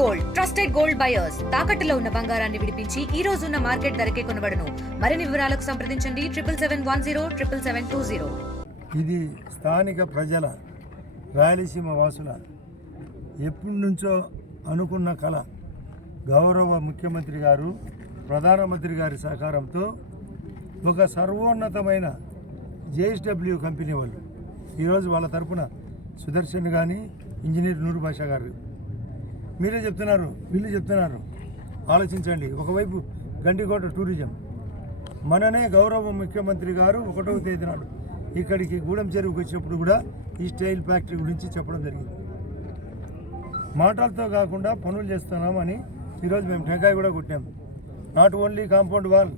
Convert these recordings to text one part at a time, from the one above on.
Gold trusted gold buyers తాకట్టులో ఉన్న బంగారాన్ని విడిపించి ఈ రోజు ఉన్న మార్కెట్ ధరకే కొనబడును. మరిన్ని వివరాలకు సంప్రదించండి 77107720. ఇది స్థానిక ప్రజల రాయలసీమ వాసుల ఎప్పటి నుంచో అనుకున్న కళ. గౌరవ ముఖ్యమంత్రి గారు ప్రధానమంత్రి గారి సహకారంతో ఒక సర్వోన్నతమైన జేఎస్డబ్ల్యూ కంపెనీ వాళ్ళు ఈరోజు వాళ్ళ తరపున సుదర్శన్ కానీ ఇంజనీర్ నూరు భాషా గారు మీరే చెప్తున్నారు, వీళ్ళు చెప్తున్నారు. ఆలోచించండి. ఒకవైపు గండికోట టూరిజం, మననే గౌరవ ముఖ్యమంత్రి గారు 1వ తేదీ నాడు ఇక్కడికి గూడెం చెరువుకు వచ్చినప్పుడు కూడా ఈ స్టైల్ ఫ్యాక్టరీ గురించి చెప్పడం జరిగింది. మాటలతో కాకుండా పనులు చేస్తున్నామని ఈరోజు మేము టెంకాయ కూడా కొట్టాము. Not only compound wall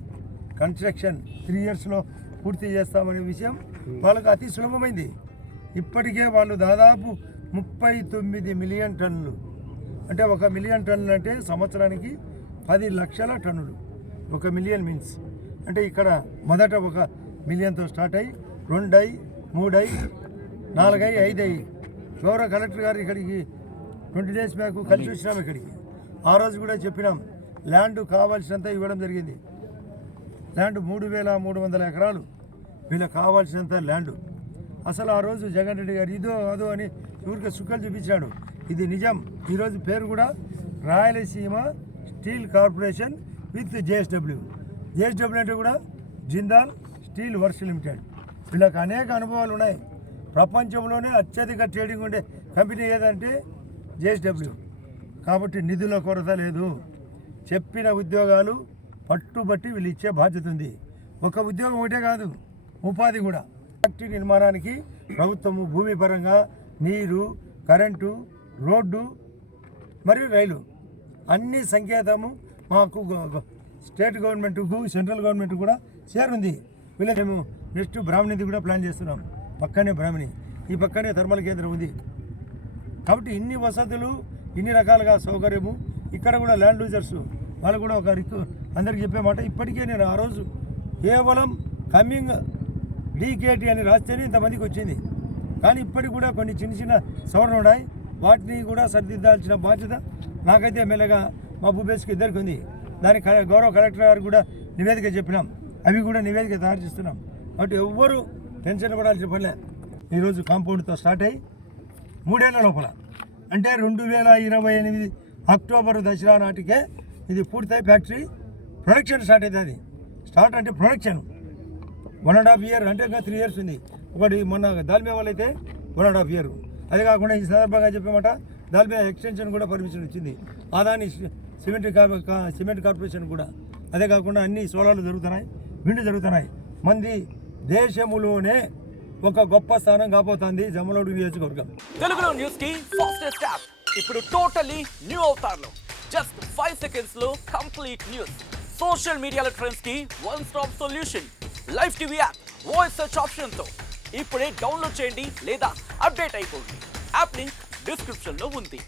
construction 3 ఇయర్స్లో పూర్తి చేస్తామనే విషయం వాళ్ళకు అతి సులభమైంది. ఇప్పటికే వాళ్ళు దాదాపు 39 మిలియన్ టన్నులు, అంటే 1 మిలియన్ టన్నులు అంటే సంవత్సరానికి 10 లక్షల టన్నులు. 1 మిలియన్ మీన్స్ అంటే ఇక్కడ మొదట 1 మిలియన్తో స్టార్ట్ అయ్యి 2 అయ్యి 3 అయ్యి 4 అయ్యి 5 అయ్యి గౌరవ కలెక్టర్ గారు ఇక్కడికి 20 డేస్ బ్యాక్ కలిసి వచ్చినాం. ఇక్కడికి ఆ రోజు కూడా చెప్పినాం, ల్యాండ్ కావాల్సినంత ఇవ్వడం జరిగింది. ల్యాండ్ 3300 ఎకరాలు వీళ్ళకి కావాల్సినంత ల్యాండ్. అసలు ఆ రోజు జగన్ రెడ్డి గారు ఇదో అదో అని ఊరికే సుక్కలు చూపించాడు. ఇది నిజం. ఈరోజు పేరు కూడా Rayalaseema steel corporation with JSW. JSW అంటే కూడా జిందాల్ స్టీల్ వర్క్స్ లిమిటెడ్. వీళ్ళకి అనేక అనుభవాలు ఉన్నాయి. ప్రపంచంలోనే అత్యధిక ట్రేడింగ్ ఉండే కంపెనీ ఏదంటే జేఎస్డబ్ల్యూ. కాబట్టి నిధుల కొరత లేదు. చెప్పిన ఉద్యోగాలు పట్టుబట్టి వీళ్ళు ఇచ్చే బాధ్యత ఉంది. ఒక ఉద్యోగం ఒకటే కాదు, ఉపాధి కూడా. ఫ్యాక్టరీ నిర్మాణానికి ప్రభుత్వము భూమి పరంగా నీరు, కరెంటు, రోడ్డు మరియు రైలు అన్ని సంకేతము మాకు స్టేట్ గవర్నమెంట్కు సెంట్రల్ గవర్నమెంట్ కూడా చేరుంది. వీళ్ళకి మేము నెక్స్ట్ బ్రాహ్మణిది కూడా ప్లాన్ చేస్తున్నాం. పక్కనే బ్రాహ్మణి, ఈ పక్కనే థర్మల్ కేంద్రం ఉంది. కాబట్టి ఇన్ని వసతులు, ఇన్ని రకాలుగా సౌకర్యము. ఇక్కడ కూడా ల్యాండ్ లూజర్స్ వాళ్ళు కూడా ఒక అందరికి చెప్పే మాట, ఇప్పటికే నేను ఆ రోజు కేవలం కమింగ్ డీకేటీ అని రాస్తేనే ఇంతమందికి వచ్చింది. కానీ ఇప్పటికి కూడా కొన్ని చిన్న చిన్న సవరణ ఉన్నాయి. వాటిని కూడా సరిదిద్దాల్సిన బాధ్యత నాకైతే ఎమ్మెల్యేగా మా భూపేష్కి ఇద్దరికి ఉంది. దానికి గౌరవ కలెక్టర్ గారు కూడా నివేదిక చెప్పినాం. అవి కూడా నివేదిక తయారు చేస్తున్నాం. కాబట్టి ఎవ్వరూ టెన్షన్ పడాల్సిన పనిలే. ఈరోజు కాంపౌండ్తో స్టార్ట్ అయ్యి 3 ఏళ్ల లోపల అంటే 2028 అక్టోబర్ దసరా నాటికే ఇది పూర్తయి ఫ్యాక్టరీ ప్రొడక్షన్ స్టార్ట్ అవుతుంది. అది స్టార్ట్ అంటే ప్రొడక్షన్ 1.5 ఇయర్, అంటే ఇంకా 3 ఇయర్స్ ఉంది. ఒకటి మొన్న దాల్మియా వాళ్ళైతే 1.5 ఇయర్. అదే కాకుండా ఈ సందర్భంగా చెప్పేమాట దాల్మియా ఎక్స్టెన్షన్ కూడా పర్మిషన్ వచ్చింది. అదాని సిమెంట్ కార్పొరేషన్ కూడా. అదే కాకుండా అన్ని సోలార్లు జరుగుతున్నాయి, విండ్ జరుగుతున్నాయి. మంది దేశములోనే ఒక గొప్ప స్థానం కాబోతుంది జమ్మలమడుగు నియోజకవర్గం. తెలుగులో న్యూస్ కి ఫాస్టెస్ట్ యాప్ ఇప్పుడు టోటలీ న్యూ అవతార్లో. జస్ట్ 5 సెకండ్స్ లో కంప్లీట్ న్యూస్, సోషల్ మీడియాల ట్రెండ్స్ కి one stop solution, live TV app, voice search option తో ఇప్పుడే డౌన్లోడ్ చేయండి లేదా అప్డేట్ అయిపోండి. యాప్ లింక్ డిస్క్రిప్షన్ లో ఉంది.